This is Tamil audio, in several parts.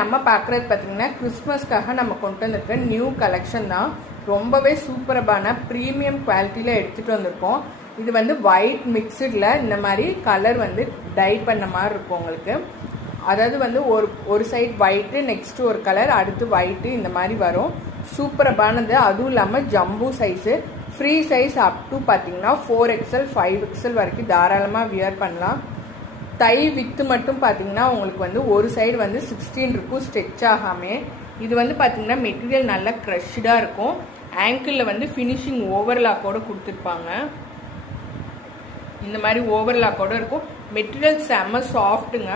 நம்ம பார்க்குறது பார்த்தீங்கன்னா கிறிஸ்மஸ்க்காக நம்ம கொண்டு வந்திருக்க நியூ கலெக்ஷன் தான். ரொம்பவே சூப்பரான ப்ரீமியம் குவாலிட்டியில் எடுத்துகிட்டு வந்திருக்கோம். இது வந்து ஒயிட் மிக்சடில் இந்த மாதிரி கலர் வந்து டை பண்ண மாதிரி இருக்கும் உங்களுக்கு. அதாவது வந்து ஒரு சைட் ஒயிட்டு, நெக்ஸ்ட்டு ஒரு கலர், அடுத்து ஒயிட்டு, இந்த மாதிரி வரும். சூப்பரானது. அதுவும் இல்லாமல் jumbo size, free size up to பார்த்தீங்கன்னா 4XL 5XL வரைக்கும் தாராளமாக வியர் பண்ணலாம். டை வித்து மட்டும் பார்த்தீங்கன்னா உங்களுக்கு வந்து ஒரு சைடு வந்து 16 இருக்கும் ஸ்ட்ரெச் ஆகாமே. இது வந்து பார்த்தீங்கன்னா மெட்டீரியல் நல்லா க்ரஷ்டாக இருக்கும். ஆங்கிளில் வந்து ஃபினிஷிங் ஓவர்லாக்கோடு கொடுத்துருப்பாங்க. இந்த மாதிரி ஓவர்லாக்கோடு இருக்கும். மெட்டீரியல் செம்ம சாஃப்ட்டுங்க.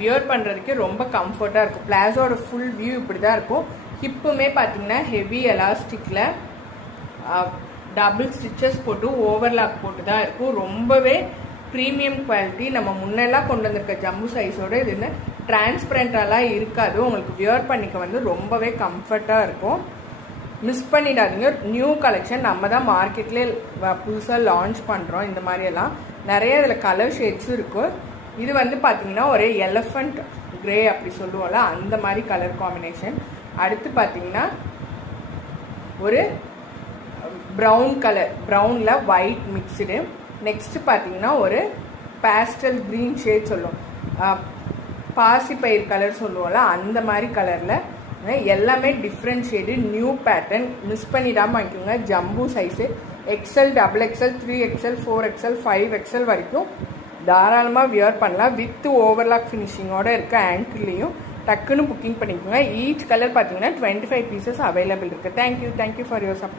வியர் பண்ணுறதுக்கு ரொம்ப கம்ஃபர்ட்டாக இருக்கும். பிளாஸோட ஃபுல் வியூ இப்படி தான் இருக்கும். ஹிப்புமே பார்த்தீங்கன்னா ஹெவி எலாஸ்டிக்கில் டபுள் ஸ்டிச்சஸ் போட்டு ஓவர்லாக் போட்டு தான் இருக்கும். ரொம்பவே ப்ரீமியம் குவாலிட்டி. நம்ம முன்னெல்லாம் கொண்டு வந்திருக்க ஜம்பு சைஸோட இது டிரான்ஸ்பரண்டாலாம் இருக்காது. உங்களுக்கு வியர் பண்ணிக்க வந்து ரொம்பவே கம்ஃபர்ட்டாக இருக்கும். மிஸ் பண்ணிடாதீங்க. நியூ கலெக்ஷன் நம்ம தான் மார்க்கெட்லேயே புதுசாக லான்ச் பண்ணுறோம். இந்த மாதிரியெல்லாம் நிறைய இதில் கலர் ஷேட்ஸும் இருக்கும். இது வந்து பார்த்தீங்கன்னா ஒரு எலஃபண்ட் கிரே அப்படி சொல்லுவோம்ல, அந்த மாதிரி கலர் காம்பினேஷன். அடுத்து பார்த்தீங்கன்னா ஒரு ப்ரௌன் கலர், ப்ரௌனில் ஒயிட் மிக்சடு. நெக்ஸ்ட்டு பார்த்தீங்கன்னா ஒரு பேஸ்டல் க்ரீன் ஷேட் சொல்லுவோம், பாசிப்பயிர் கலர் சொல்லுவோம்ல, அந்த மாதிரி கலரில் எல்லாமே different shade, new pattern. Miss பண்ணிடாமல் வாங்கிக்கோங்க. Jumbo size XL, XXL, 3XL, 4XL, 5XL வரைக்கும் தாராளமாக வியர் பண்ணலாம். வித் ஓவர்லாக் ஃபினிஷிங்கோடு இருக்க ஆங்கிள்லேயும் டக்குன்னு புக்கிங் பண்ணிக்கோங்க. ஈச் கலர் பார்த்தீங்கன்னா 25 பீசஸ் அவைலபிள் இருக்குது. Thank you for your support.